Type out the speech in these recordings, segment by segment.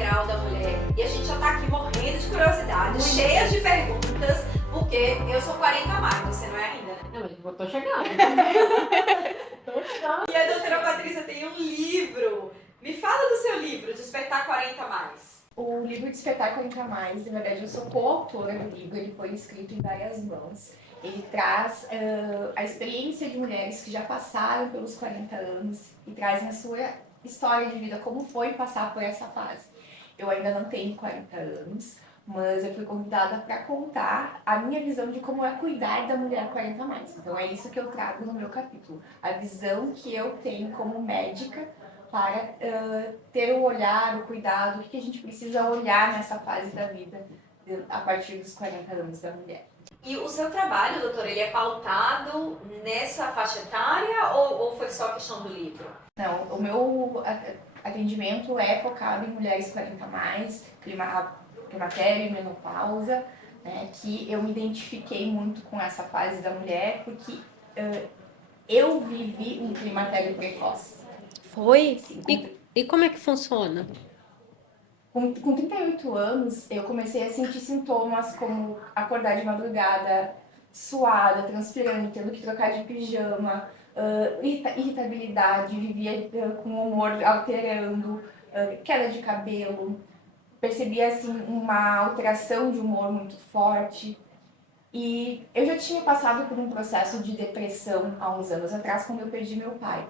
integral da mulher. E a gente já tá aqui morrendo de curiosidade, cheias de perguntas, porque eu sou 40 a mais, você não é ainda, né? Não, mas eu tô chegando. Tô chegando. E a doutora Patrícia tem um livro. Me fala do seu livro, Despertar 40 a mais. O livro Despertar 40 a mais, na verdade eu sou coautora do livro, ele foi escrito em várias mãos. Ele traz a experiência de mulheres que já passaram pelos 40 anos e trazem a sua história de vida, como foi passar por essa fase. Eu ainda não tenho 40 anos, mas eu fui convidada para contar a minha visão de como é cuidar da mulher 40 a mais. Então é isso que eu trago no meu capítulo, a visão que eu tenho como médica para ter o olhar, o cuidado, o que a gente precisa olhar nessa fase da vida a partir dos 40 anos da mulher. E o seu trabalho, doutor, ele é pautado nessa faixa etária ou foi só questão do livro? Não, o meu atendimento é focado em mulheres 40 a mais, climatério e menopausa, né, que eu me identifiquei muito com essa fase da mulher, porque eu vivi um climatério precoce. Foi? Sim, E como é que funciona? Com 38 anos, eu comecei a sentir sintomas como acordar de madrugada, suada, transpirando, tendo que trocar de pijama, irritabilidade, vivia com o humor alterando, queda de cabelo, percebia assim, uma alteração de humor muito forte. E eu já tinha passado por um processo de depressão há uns anos atrás, quando eu perdi meu pai.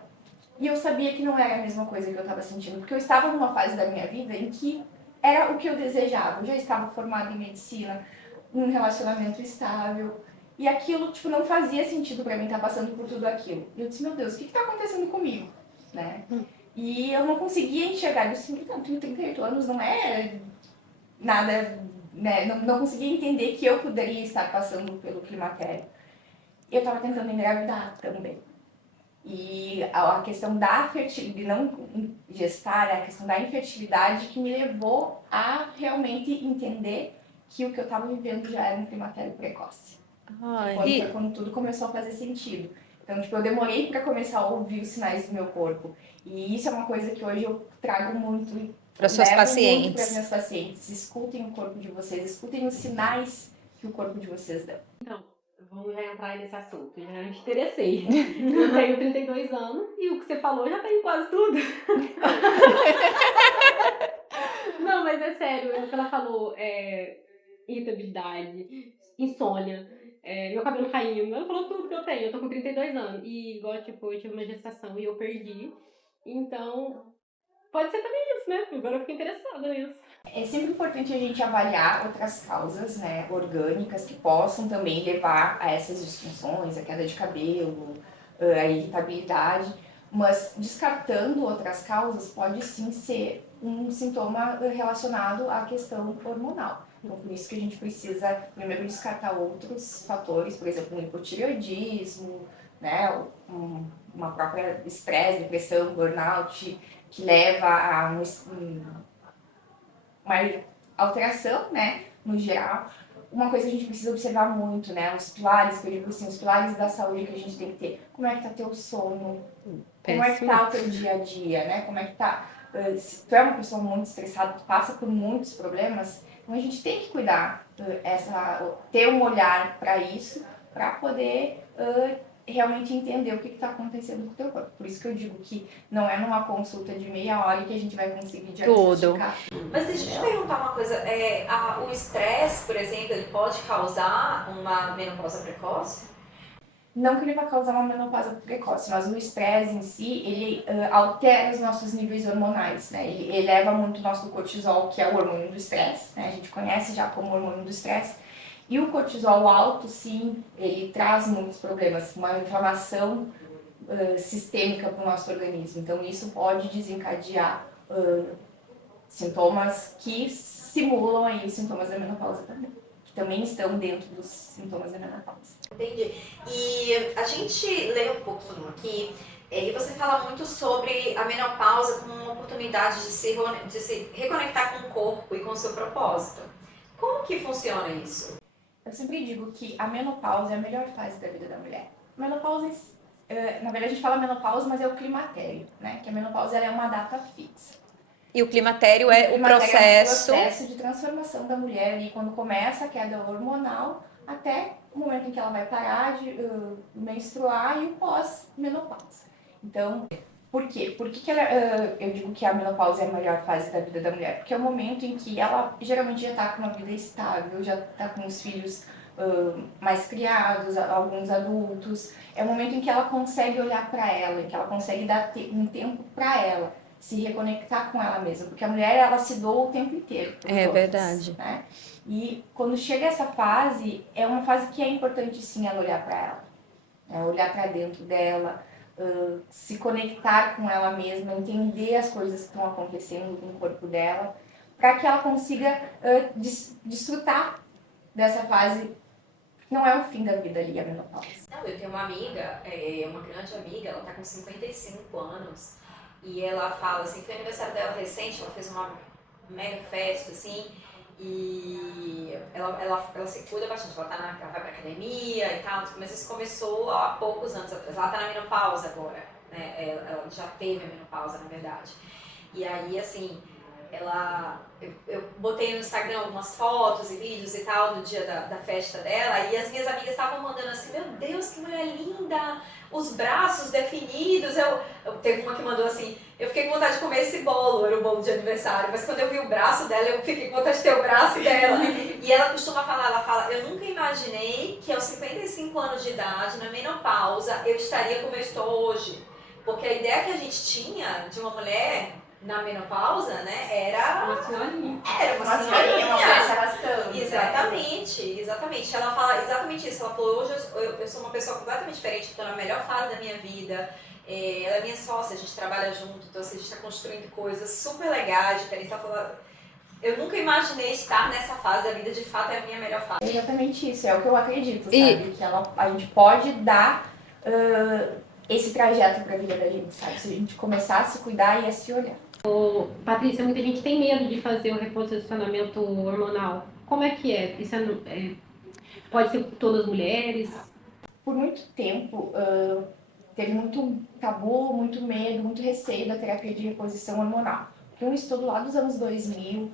E eu sabia que não era a mesma coisa que eu estava sentindo, porque eu estava numa fase da minha vida em que era o que eu desejava. Eu já estava formada em medicina, num relacionamento estável, e aquilo, tipo, não fazia sentido para mim estar passando por tudo aquilo. E eu disse, meu Deus, o que está acontecendo comigo? Né? E eu não conseguia enxergar, eu disse, não, tenho 38 anos, não é nada, né? Não conseguia entender que eu poderia estar passando pelo climatério. E eu estava tentando engravidar também. E a questão da fertilidade, de não gestar, a questão da infertilidade que me levou a realmente entender que o que eu estava vivendo já era um climatério precoce. Quando tudo começou a fazer sentido. Então, tipo, eu demorei para começar a ouvir os sinais do meu corpo. E isso é uma coisa que hoje eu trago muito para suas pacientes. Muito para as minhas pacientes. Escutem o corpo de vocês, escutem os sinais que o corpo de vocês dá. Então, vamos já entrar nesse assunto. Eu já me interessei. Eu tenho 32 anos e o que você falou já tem quase tudo. Não, mas é sério, o que ela falou irritabilidade, insônia, meu cabelo caindo, ela falou tudo que eu tenho. Eu tô com 32 anos e igual, tipo, eu tive uma gestação e eu perdi. Então, pode ser também isso, né? Agora eu fiquei interessada nisso. É sempre importante a gente avaliar outras causas, né, orgânicas que possam também levar a essas disfunções, a queda de cabelo, a irritabilidade, mas descartando outras causas pode sim ser um sintoma relacionado à questão hormonal. Então, por isso que a gente precisa primeiro descartar outros fatores, por exemplo, um hipotireoidismo, né, uma própria estresse, depressão, burnout, que leva a uma alteração, né, no geral. Uma coisa que a gente precisa observar muito, né, os pilares, que eu digo assim, os pilares da saúde que a gente tem que ter. Como é que tá teu sono? Como é que tá o teu dia a dia, né? Como é que tá... Se tu é uma pessoa muito estressada, tu passa por muitos problemas, então a gente tem que cuidar, ter um olhar para isso, para poder realmente entender o que está acontecendo com o teu corpo. Por isso que eu digo que não é numa consulta de meia hora que a gente vai conseguir diagnosticar. Mas deixa eu te perguntar uma coisa, o estresse, por exemplo, ele pode causar uma menopausa precoce? Não que ele vai causar uma menopausa precoce, mas o estresse em si, ele altera os nossos níveis hormonais, né? Ele eleva muito o nosso cortisol, que é o hormônio do estresse, né? A gente conhece já como hormônio do estresse. E o cortisol alto, sim, ele traz muitos problemas, uma inflamação sistêmica para o nosso organismo. Então, isso pode desencadear sintomas que simulam aí os sintomas da menopausa também, que também estão dentro dos sintomas da menopausa. Entendi. E a gente lê um pouquinho aqui, e você fala muito sobre a menopausa como uma oportunidade de se reconectar com o corpo e com o seu propósito. Como que funciona isso? Eu sempre digo que a menopausa é a melhor fase da vida da mulher. A menopausa, na verdade a gente fala menopausa, mas é o climatério, né? Que a menopausa ela é uma data fixa. E o climatério é o climatério processo. É o processo de transformação da mulher ali, quando começa a queda hormonal até o momento em que ela vai parar de menstruar e o pós-menopausa. Então, por quê? Por que eu digo que a menopausa é a melhor fase da vida da mulher? Porque é o momento em que ela geralmente já está com uma vida estável, já está com os filhos mais criados, alguns adultos. É o momento em que ela consegue olhar para ela, em que ela consegue dar um tempo para ela, se reconectar com ela mesma. Porque a mulher, ela se doa o tempo inteiro pros outros, Verdade. né? E quando chega essa fase, é uma fase que é importante sim ela olhar para ela, né? Olhar para dentro dela, se conectar com ela mesma, entender as coisas que estão acontecendo no corpo dela, para que ela consiga desfrutar dessa fase. Não é o fim da vida ali, a menopausa. Não, eu tenho uma amiga, uma grande amiga, ela tá com 55 anos, e ela fala assim, foi aniversário dela recente, ela fez uma mega festa, assim, e ela se cuida bastante, ela vai pra academia e tal, mas isso começou há poucos anos atrás, ela tá na menopausa agora, né, ela já teve a menopausa, na verdade. E aí, assim, eu botei no Instagram algumas fotos e vídeos e tal do dia da festa dela, e as minhas amigas estavam mandando assim, meu Deus, que mulher linda, os braços definidos. Teve uma que mandou assim, eu fiquei com vontade de comer esse bolo, era o bolo de aniversário, mas quando eu vi o braço dela, eu fiquei com vontade de ter o braço dela. E ela costuma falar, ela fala, eu nunca imaginei que aos 55 anos de idade, na menopausa, eu estaria como eu estou hoje. Porque a ideia que a gente tinha de uma mulher na menopausa, né, era Uma senhorinha. Uma mulher se arrastando. Exatamente, exatamente. Ela fala exatamente isso. Ela falou, hoje eu sou uma pessoa completamente diferente, estou na melhor fase da minha vida. Ela é minha sócia, a gente trabalha junto, então assim, a gente está construindo coisas super legais, diferentes. Ela falou, eu nunca imaginei estar nessa fase da vida, de fato é a minha melhor fase. É exatamente isso, é o que eu acredito, sabe? Que a gente pode dar esse trajeto para a vida da gente, sabe? Se a gente começar a se cuidar e a se olhar. Patrícia, muita gente tem medo de fazer o reposicionamento hormonal. Como é que é? Isso pode ser todas as mulheres? Por muito tempo, teve muito tabu, muito medo, muito receio da terapia de reposição hormonal. Porque um estudo lá dos anos 2000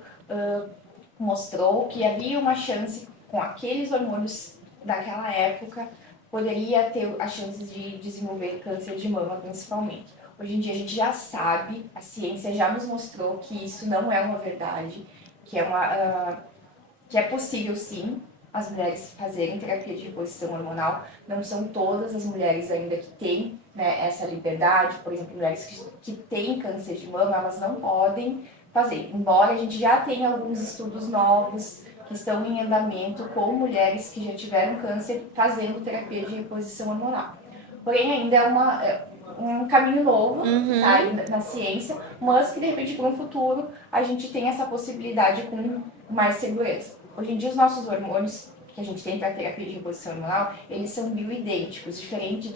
mostrou que havia uma chance, com aqueles hormônios daquela época, poderia ter as chances de desenvolver câncer de mama, principalmente. Hoje em dia a gente já sabe, a ciência já nos mostrou que isso não é uma verdade, que é possível sim as mulheres fazerem terapia de reposição hormonal. Não são todas as mulheres ainda que têm, né, essa liberdade. Por exemplo, mulheres que têm câncer de mama, elas não podem fazer. Embora a gente já tenha alguns estudos novos que estão em andamento com mulheres que já tiveram câncer fazendo terapia de reposição hormonal. Porém, ainda é um caminho novo, tá aí na ciência, mas que de repente para um futuro a gente tem essa possibilidade com mais segurança. Hoje em dia os nossos hormônios que a gente tem para terapia de reposição hormonal, eles são bioidênticos, diferente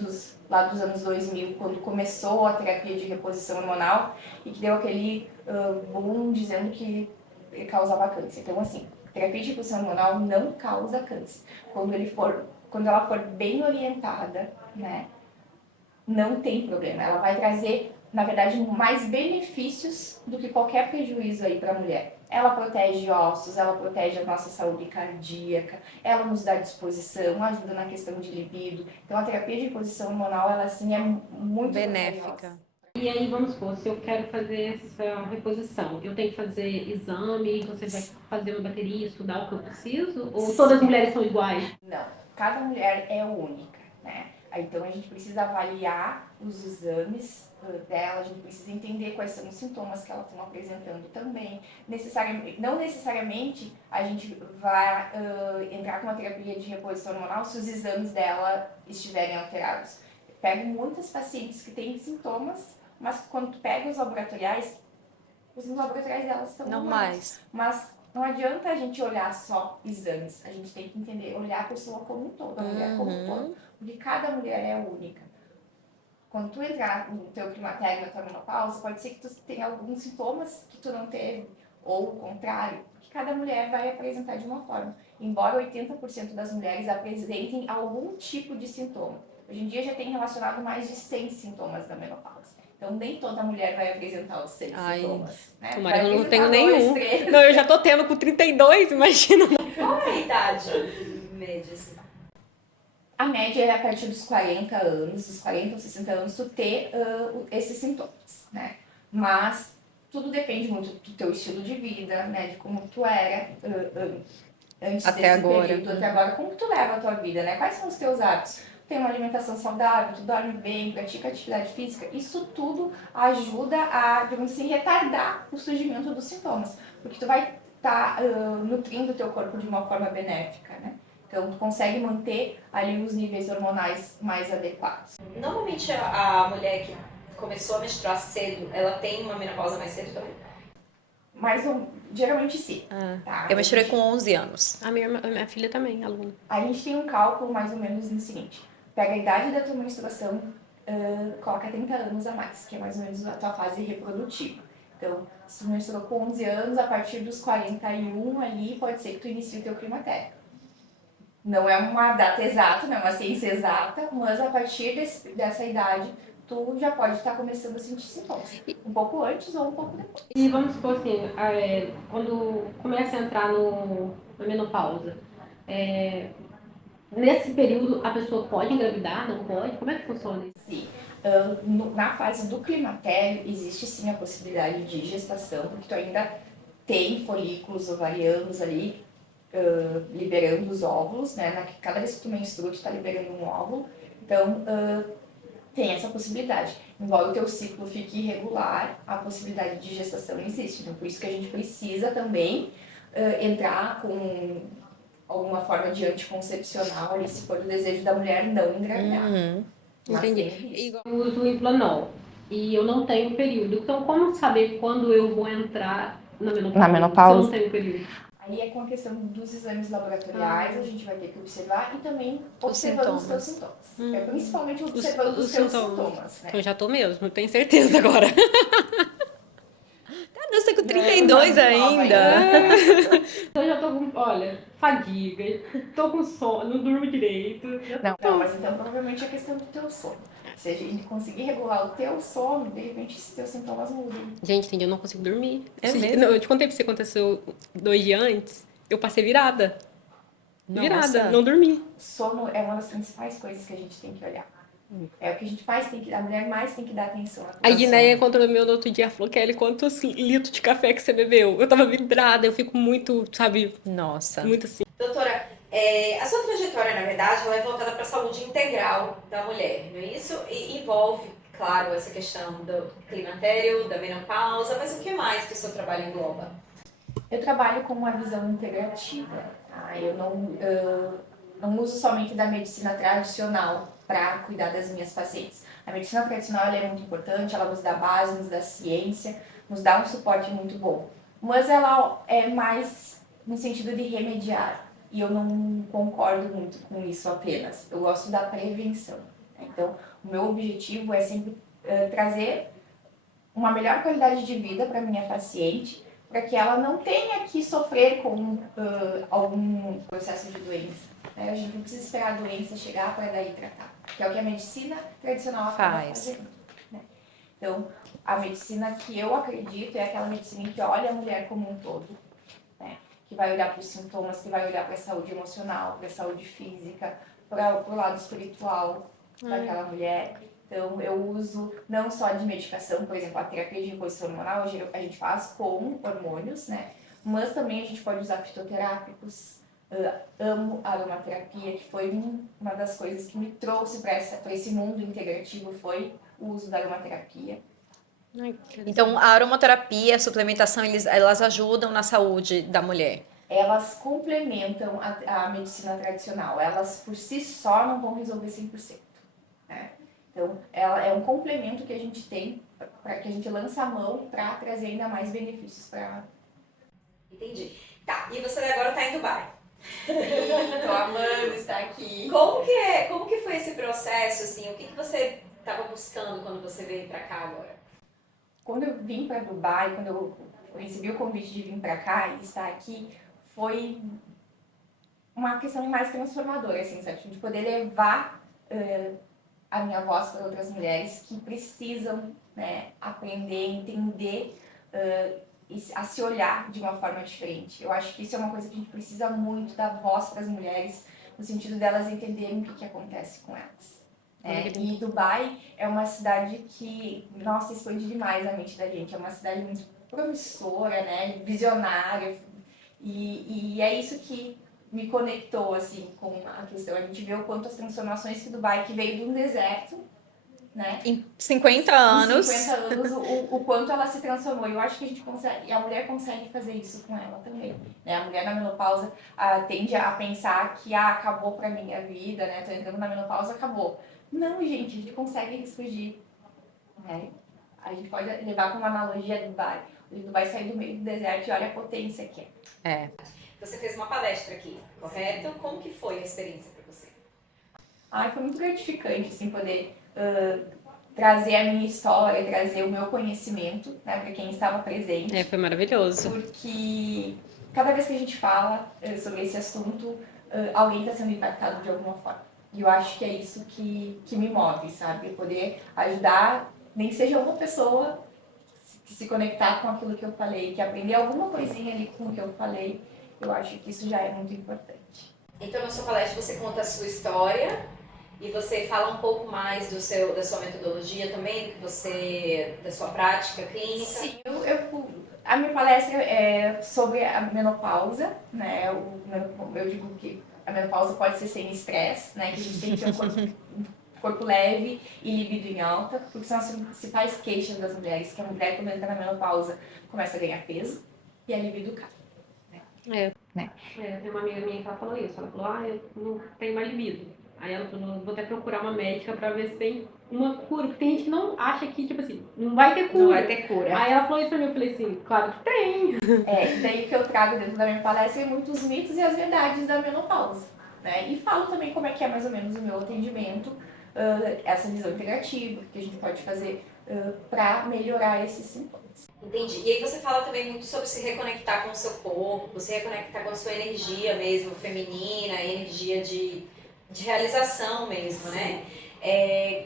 lá dos anos 2000, quando começou a terapia de reposição hormonal e que deu aquele boom dizendo que causava câncer. Então, assim, terapia de reposição hormonal não causa câncer. Quando ela for bem orientada, né, não tem problema. Ela vai trazer, na verdade, mais benefícios do que qualquer prejuízo aí para a mulher. Ela protege ossos, ela protege a nossa saúde cardíaca, ela nos dá disposição, ajuda na questão de libido. Então, a terapia de reposição hormonal, ela, assim, é muito benéfica. E aí, vamos supor, se eu quero fazer essa reposição, eu tenho que fazer exame, você vai fazer uma bateria, estudar o que eu preciso? Ou todas as mulheres são iguais? Não, cada mulher é única, né? Então, a gente precisa avaliar os exames dela, a gente precisa entender quais são os sintomas que elas estão apresentando também. Não necessariamente a gente vai entrar com uma terapia de reposição hormonal se os exames dela estiverem alterados. Pego muitas pacientes que têm sintomas, mas quando tu pega os laboratoriais delas estão normais. Mas não adianta a gente olhar só exames, a gente tem que entender, olhar a pessoa como um todo, a mulher como um todo, porque cada mulher é única. Quando tu entrar no teu climatério, na tua menopausa, pode ser que tu tenha alguns sintomas que tu não teve, ou o contrário, porque cada mulher vai apresentar de uma forma. Embora 80% das mulheres apresentem algum tipo de sintoma. Hoje em dia já tem relacionado mais de 100 sintomas da menopausa. Então, nem toda mulher vai apresentar os seis Ai, sintomas, né? tomara Vai que eu não tenho apresentar dois, nenhum. três. Não, eu já tô tendo com 32, imagina. Qual é a idade média, assim? A média é a partir dos 40 anos, dos 40 ou 60 anos, tu ter esses sintomas, né? Mas tudo depende muito do teu estilo de vida, né? De como tu era antes Até desse agora. período, até agora. Como tu leva a tua vida, né? Quais são os teus hábitos? Tem uma alimentação saudável, tu dorme bem, pratica atividade física. Isso tudo ajuda a, digamos assim, retardar o surgimento dos sintomas. Porque tu vai estar nutrindo o teu corpo de uma forma benéfica, né? Então, tu consegue manter ali os níveis hormonais mais adequados. Normalmente a mulher que começou a menstruar cedo, ela tem uma menopausa mais cedo também? Mas, geralmente sim. Tá? Eu menstruei com 11 anos. A minha filha também, aluna. A gente tem um cálculo mais ou menos no seguinte. Pega a idade da tua menstruação, coloca 30 anos a mais, que é mais ou menos a tua fase reprodutiva. Então, se tu menstruou com 11 anos, a partir dos 41 ali, pode ser que tu inicie o teu climatério. Não é uma data exata, não é uma ciência exata, mas a partir dessa idade, tu já pode estar começando a sentir sintomas. Um pouco antes ou um pouco depois. E vamos supor assim, quando começa a entrar na menopausa, nesse período a pessoa pode engravidar, não pode? Como é que funciona isso? Sim. Na fase do climatério, existe sim a possibilidade de gestação, porque tu ainda tem folículos ovarianos ali, liberando os óvulos, né? Cada vez que tu menstrua, tu está liberando um óvulo. Então, tem essa possibilidade. Embora o teu ciclo fique irregular, a possibilidade de gestação existe. Então, por isso que a gente precisa também entrar com alguma forma de anticoncepcional, ali, se for o desejo da mulher não engravidar. Mas Entendi. tem isso. Eu uso o Implanol e eu não tenho período. Então, como saber quando eu vou entrar na menopausa? Na menopausa. Se eu não tenho período. Aí é com a questão dos exames laboratoriais, a gente vai ter que observar e também observando os teus sintomas. Principalmente observando os teus sintomas, né? Então já tô mesmo, tenho certeza agora. Tá, eu sei com 32 ainda. Eu já tô com, olha, fadiga, tô com sono, não durmo direito. Não, mas então provavelmente é questão do teu sono. Se a gente conseguir regular o teu sono, de repente esses teus sintomas mudam. Gente, tem dia eu não consigo dormir. É Não, mesmo? eu te contei pra você, aconteceu 2 dias antes, eu passei virada. Virada, não dormi. Sono é uma das principais coisas que a gente tem que olhar. É o que a gente mais tem que, a mulher mais tem que dar atenção. A Guinéia encontrou meu no outro dia, falou, Kelly, quantos litros de café que você bebeu? Eu tava vidrada, eu fico muito, sabe, Nossa. muito assim. Doutora, a sua trajetória, na verdade, ela é voltada para a saúde integral da mulher, não é isso? E envolve, claro, essa questão do climatério, da menopausa, mas o que mais que o seu trabalho engloba? Eu trabalho com uma visão integrativa. Tá? Eu não uso somente da medicina tradicional para cuidar das minhas pacientes. A medicina tradicional ela é muito importante, ela nos dá base, nos dá ciência, nos dá um suporte muito bom. Mas ela é mais no sentido de remediar. E eu não concordo muito com isso apenas. Eu gosto da prevenção. Né? Então, o meu objetivo é sempre trazer uma melhor qualidade de vida para minha paciente, para que ela não tenha que sofrer com algum processo de doença. Né? A gente não precisa esperar a doença chegar para daí tratar, que é o que a medicina tradicional acaba fazendo. Né? Então, a medicina que eu acredito é aquela medicina que olha a mulher como um todo, né? Que vai olhar para os sintomas, que vai olhar para a saúde emocional, para a saúde física, para o lado espiritual daquela mulher. Então, eu uso não só de medicação, por exemplo, a terapia de reposição hormonal, a gente faz com hormônios, né? Mas também a gente pode usar fitoterápicos. Amo a aromaterapia, que foi uma das coisas que me trouxe para esse mundo integrativo, foi o uso da aromaterapia. Então, a aromaterapia, a suplementação, elas ajudam na saúde da mulher. Elas complementam a medicina tradicional. Elas, por si só, não vão resolver 100%. Né? Então, ela é um complemento que a gente tem, para que a gente lança a mão para trazer ainda mais benefícios para ela. Entendi. Tá, e você agora está em Dubai. Tô amando estar aqui. Como que foi esse processo, assim? O que você estava buscando quando você veio para cá agora? Quando eu vim para Dubai, quando eu recebi o convite de vir para cá e estar aqui, foi uma questão mais transformadora, assim, sabe? De poder levar a minha voz para outras mulheres que precisam né? Aprender, entender a se olhar de uma forma diferente. Eu acho que isso é uma coisa que a gente precisa muito dar voz para as mulheres, no sentido delas entenderem o que acontece com elas. E Dubai é uma cidade que, nossa, expande demais a mente da gente. É uma cidade muito promissora, né? Visionária. E é isso que me conectou assim, com a questão. A gente vê o quanto as transformações que Dubai, que veio de um deserto, né? Em 50 anos. Em 50 anos, o quanto ela se transformou. Eu acho que a gente consegue, e a mulher consegue fazer isso com ela também. Né? A mulher na menopausa tende a pensar que acabou pra minha vida, né? Tô entrando na menopausa, acabou. Não, gente, a gente consegue ressurgir. Né? A gente pode levar como analogia Dubai. O Dubai saiu do meio do deserto e olha a potência que é. Você fez uma palestra aqui, correto? Como que foi a experiência para você? Foi muito gratificante, assim, poder trazer a minha história, trazer o meu conhecimento, né, para quem estava presente. Foi maravilhoso. Porque cada vez que a gente fala sobre esse assunto, alguém está sendo impactado de alguma forma. E eu acho que é isso que me move, sabe? Poder ajudar, nem que seja uma pessoa, que se conectar com aquilo que eu falei, que aprender alguma coisinha ali com o que eu falei, eu acho que isso já é muito importante. Então, na sua palestra, você conta a sua história e você fala um pouco mais da sua metodologia também, da sua prática clínica? Sim, a minha palestra é sobre a menopausa, né? Eu digo que a menopausa pode ser sem estresse, né? Que a gente tem que ter um corpo leve e libido em alta, porque são as principais queixas das mulheres, que a mulher, quando entra na menopausa, começa a ganhar peso e a libido cai. Tem uma amiga minha que ela falou isso. Ela falou, eu não tenho mais libido. Aí ela falou, vou até procurar uma médica pra ver se tem uma cura. Porque tem gente que não acha que, tipo assim, não vai ter cura. Não vai ter cura. Aí ela falou isso pra mim, eu falei assim, claro que tem. Daí que eu trago dentro da minha palestra é muitos mitos e as verdades da menopausa, né? E falo também como é que é mais ou menos o meu atendimento, essa visão integrativa, que a gente pode fazer para melhorar esses sintomas. Entendi. E aí você fala também muito sobre se reconectar com o seu corpo, se reconectar com a sua energia mesmo, feminina, energia de realização mesmo, né?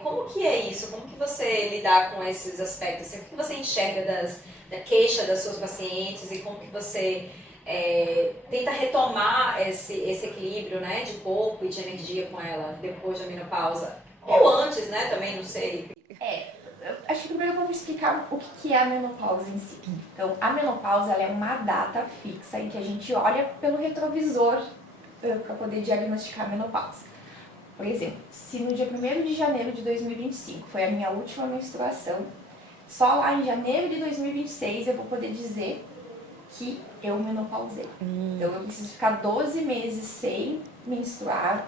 Como que é isso? Como que você lidar com esses aspectos? O que você enxerga da queixa das suas pacientes e como que você tenta retomar esse equilíbrio, né, de corpo e de energia com ela depois da menopausa? Ou antes, né, também, não sei. Eu acho que primeiro eu vou explicar o que é a menopausa em si. Então, a menopausa ela é uma data fixa em que a gente olha pelo retrovisor para poder diagnosticar a menopausa. Por exemplo, se no dia 1º de janeiro de 2025 foi a minha última menstruação, só lá em janeiro de 2026 eu vou poder dizer que eu menopausei. Então, eu preciso ficar 12 meses sem menstruar,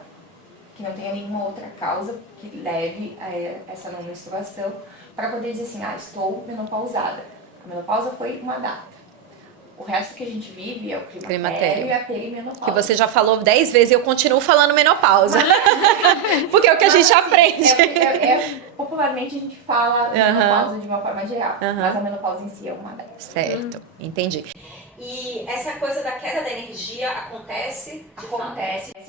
que não tenha nenhuma outra causa que leve a essa não menstruação, para poder dizer assim, estou menopausada. A menopausa foi uma data. O resto que a gente vive é o climatério e a perimenopausa. Que você já falou 10 vezes e eu continuo falando menopausa. Porque é o que a gente aprende. Popularmente a gente fala menopausa de uma forma geral, mas a menopausa em si é uma data. Certo, entendi. E essa coisa da queda da energia acontece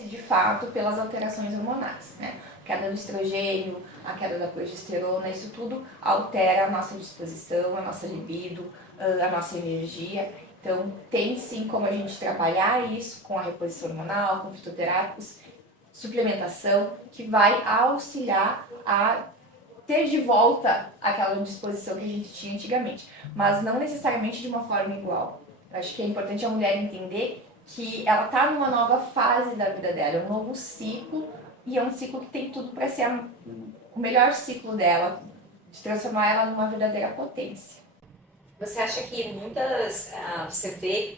de fato pelas alterações hormonais, né? A queda do estrogênio, a queda da progesterona, isso tudo altera a nossa disposição, a nossa libido, a nossa energia. Então, tem sim como a gente trabalhar isso com a reposição hormonal, com fitoterápicos, suplementação, que vai auxiliar a ter de volta aquela disposição que a gente tinha antigamente, mas não necessariamente de uma forma igual. Eu acho que é importante a mulher entender que ela está numa nova fase da vida dela, é um novo ciclo, e é um ciclo que tem tudo para ser o melhor ciclo dela, de transformar ela numa verdadeira potência. Você acha que você vê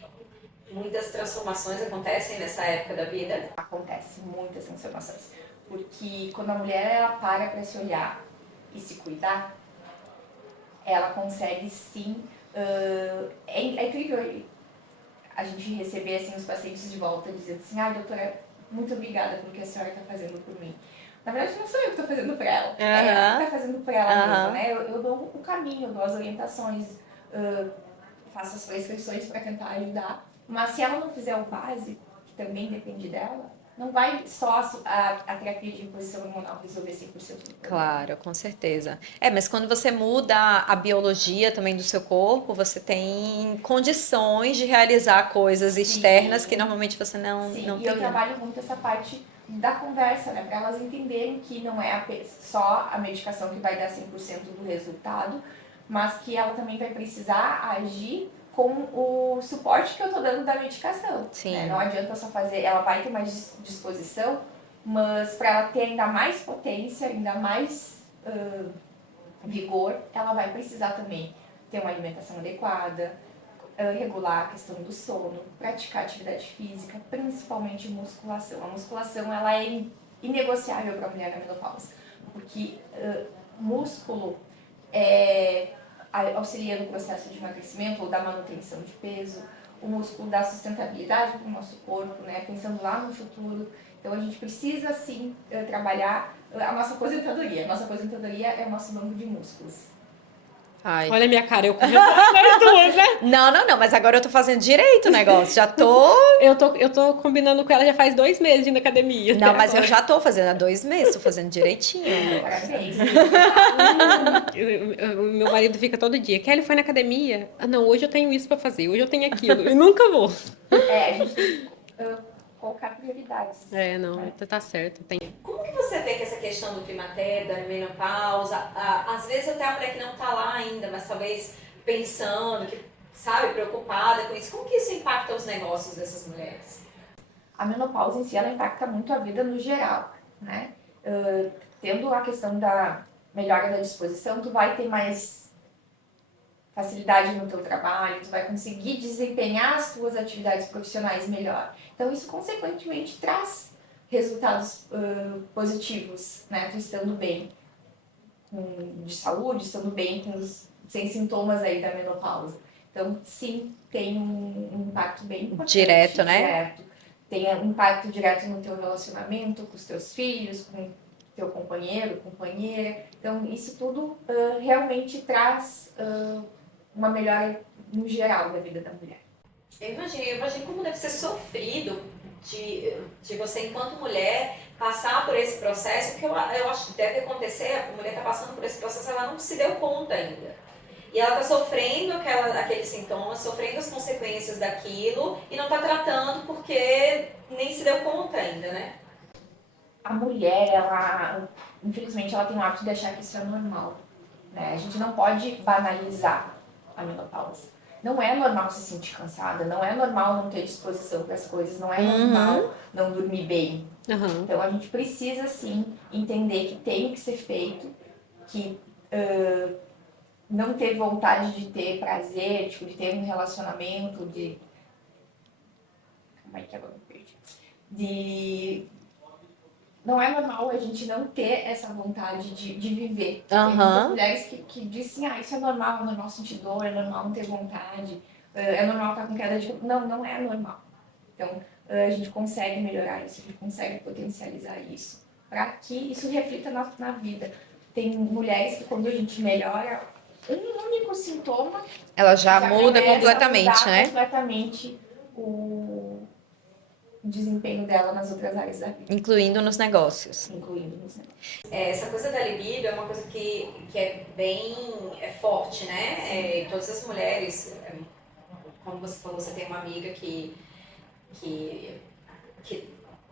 muitas transformações acontecem nessa época da vida? Acontecem muitas transformações, porque quando a mulher ela para se olhar e se cuidar, ela consegue sim. É incrível a gente receber assim, os pacientes de volta dizendo assim, doutora, muito obrigada pelo que a senhora está fazendo por mim. Na verdade, não sou eu que estou fazendo por ela, é ela que está fazendo por ela mesma, né? Eu dou o caminho, eu dou as orientações, faço as prescrições para tentar ajudar, mas se ela não fizer o básico, que também depende dela, não vai só a terapia de reposição hormonal resolver 100% do problema. Claro, com certeza. Mas quando você muda a biologia também do seu corpo, você tem condições de realizar coisas Sim. externas que normalmente você não Sim, e tem. eu trabalho muito essa parte da conversa, né? Para elas entenderem que não é só a medicação que vai dar 100% do resultado, mas que ela também vai precisar agir com o suporte que eu tô dando da medicação. Sim. Né? Não adianta só fazer, ela vai ter mais disposição, mas para ela ter ainda mais potência, ainda mais vigor, ela vai precisar também ter uma alimentação adequada, regular a questão do sono, praticar atividade física, principalmente musculação. A musculação ela é inegociável para a mulher na menopausa, porque músculo auxilia no processo de emagrecimento ou da manutenção de peso, o músculo dá sustentabilidade para o nosso corpo, né? Pensando lá no futuro. Então a gente precisa sim trabalhar a nossa aposentadoria. Nossa aposentadoria é o nosso banco de músculos. Ai. Olha a minha cara, eu correndo das duas, né? Não, mas agora eu tô fazendo direito o negócio. Já tô. Eu tô combinando com ela já faz 2 meses de ir na academia. Não, até mas eu agora. já tô fazendo há 2 meses, tô fazendo direitinho. Parabéns. O meu marido fica todo dia. Kelly foi na academia? Ah, não, hoje eu tenho isso pra fazer, hoje eu tenho aquilo. E nunca vou. A gente tem que colocar prioridades. Não, tá certo. Tem. Como que você vê que essa questão do climatério, da menopausa, às vezes até a mulher que não tá lá ainda, mas talvez pensando, que, sabe, preocupada com isso, como que isso impacta os negócios dessas mulheres? A menopausa em si, ela impacta muito a vida no geral, né? Tendo a questão da melhora da disposição, tu vai ter mais facilidade no teu trabalho, tu vai conseguir desempenhar as tuas atividades profissionais melhor. Então isso consequentemente traz resultados positivos, né? Tu estando bem de saúde, estando bem sem sintomas aí da menopausa. Então sim, tem um impacto bem importante. Direto, né? Direto. Tem um impacto direto no teu relacionamento com os teus filhos, com teu companheiro, companheira. Então isso tudo realmente traz uma melhora no geral da vida da mulher. Eu imagino como deve ser sofrido de você, enquanto mulher, passar por esse processo, porque eu acho que deve acontecer, a mulher está passando por esse processo, ela não se deu conta ainda. E ela está sofrendo aqueles sintomas, sofrendo as consequências daquilo e não está tratando porque nem se deu conta ainda, né? A mulher, ela, infelizmente, ela tem o hábito de achar que isso é normal, né? A gente não pode banalizar a menopausa. Não é normal se sentir cansada, não é normal não ter disposição para as coisas, não é normal não dormir bem. Uhum. Então a gente precisa sim entender que tem que ser feito, que não ter vontade de ter prazer, tipo, de ter um relacionamento, como é que agora eu perdi? Não é normal a gente não ter essa vontade de viver. Tem muitas mulheres que dizem, isso é normal sentir dor, é normal não ter vontade, é normal estar com queda de... Não é normal. Então, a gente consegue melhorar isso, a gente consegue potencializar isso, para que isso reflita na vida. Tem mulheres que quando a gente melhora um único sintoma... Ela já muda começa completamente, a mudar né? completamente o desempenho dela nas outras áreas da vida. Incluindo nos negócios. Incluindo nos negócios. Essa coisa da libido é uma coisa que é bem forte, né? Todas as mulheres, como você falou, você tem uma amiga que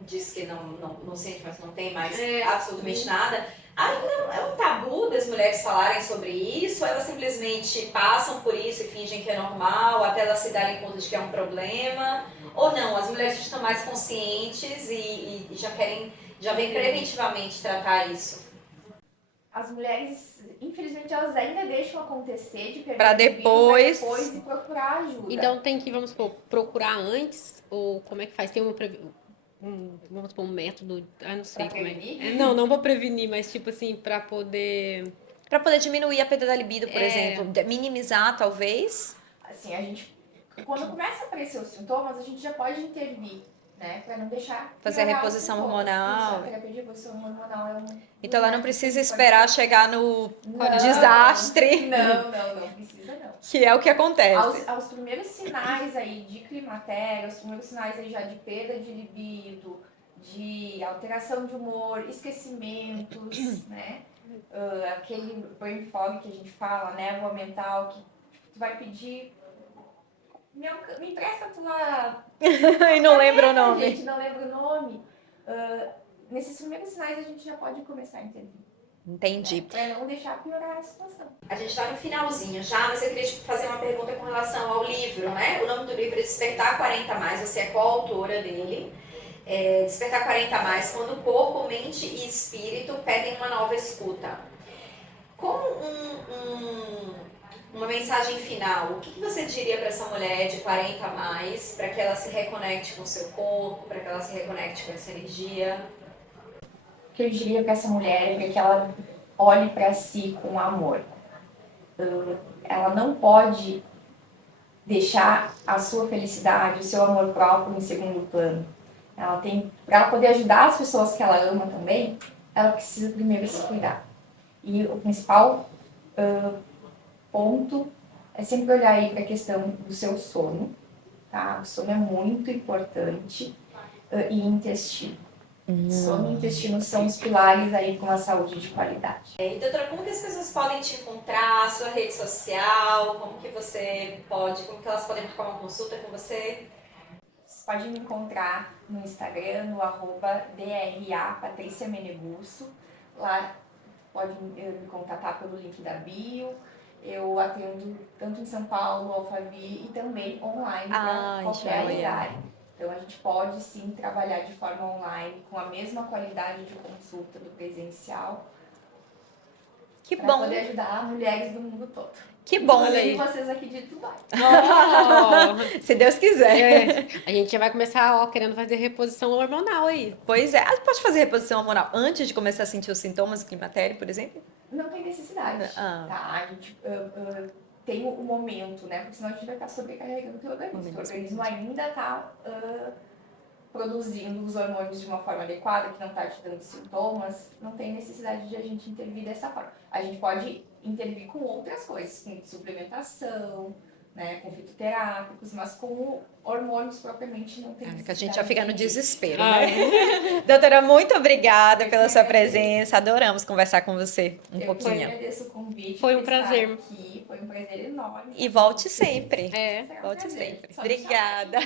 diz que não sente, mas não tem mais absolutamente nada. É um tabu das mulheres falarem sobre isso, elas simplesmente passam por isso e fingem que é normal, até elas se darem conta de que é um problema, ou não, as mulheres já estão mais conscientes e já vêm preventivamente tratar isso. As mulheres, infelizmente, elas ainda deixam acontecer de perder Pra a libido, depois... pra depois de procurar ajuda. Então tem que, vamos supor, procurar antes? Ou como é que faz? Tem vamos supor, um método, não sei Pra como é. prevenir? Não vou prevenir, mas tipo assim, pra poder... Pra poder diminuir a perda da libido, por exemplo. Minimizar, talvez. Assim, a gente, quando começa a aparecer os sintomas, a gente já pode intervir, né? Pra não deixar Fazer a piorar os reposição sintomas. hormonal. Isso, a terapia de reposição hormonal é Então ela não precisa esperar chegar no Não, desastre, Não precisa não. que é o que acontece. Aos primeiros sinais aí de climatério, aos primeiros sinais aí já de perda de libido, de alteração de humor, esquecimentos, né? Aquele brain fog que a gente fala, névoa mental, que tu vai pedir, me empresta a tua E não lembro o a nome. gente não lembra o nome. Nesses primeiros sinais a gente já pode começar a entender. Entendi. Para não deixar piorar a situação. A gente está no finalzinho já, mas eu queria te fazer uma pergunta com relação ao livro, né? O nome do livro é Despertar 40 Mais, você é coautora dele. Despertar 40 Mais, quando corpo, mente e espírito pedem uma nova escuta. Como uma mensagem final, o que você diria para essa mulher de 40 a mais, para que ela se reconecte com o seu corpo, para que ela se reconecte com essa energia? O que eu diria para essa mulher é para que ela olhe para si com amor. Ela não pode deixar a sua felicidade, o seu amor próprio em segundo plano. Ela tem, para ela poder ajudar as pessoas que ela ama também, ela precisa primeiro se cuidar. E o principal ponto é sempre olhar aí para a questão do seu sono, tá? O sono é muito importante, e intestino. Sono e intestino são os pilares aí para uma saúde de qualidade. E doutora, como que as pessoas podem te encontrar, a sua rede social, como que elas podem marcar uma consulta com você? Vocês podem me encontrar no Instagram, no @DRA Patrícia Menegusso. Lá pode me contatar pelo link da bio. Eu atendo tanto em São Paulo, Alphaville e também online para qualquer lugar. Então a gente pode sim trabalhar de forma online com a mesma qualidade de consulta do presencial. Que Para bom. poder ajudar mulheres do mundo todo. Que bom. Inclusive vocês aqui de Dubai. Oh, Se Deus quiser. a gente já vai começar, querendo fazer reposição hormonal aí. Pois é. Pode fazer reposição hormonal antes de começar a sentir os sintomas do climatério, por exemplo? Não tem necessidade, tá? A gente tem o momento, né? Porque senão a gente vai estar sobrecarregando o teu organismo. O organismo ainda está produzindo os hormônios de uma forma adequada, que não está te dando sintomas, não tem necessidade de a gente intervir dessa forma. A gente pode intervir com outras coisas, com suplementação, né, com fitoterápicos, mas com hormônios propriamente não tem necessidade. Que a gente já fica no de- desespero, né? Doutora, muito obrigada pela sua presença. Adoramos conversar com você um Eu pouquinho. agradeço o convite. Foi um por estar prazer. aqui. Foi um prazer enorme. E volte sempre. É. Será um Volte prazer. sempre. Só me chamar. Obrigada.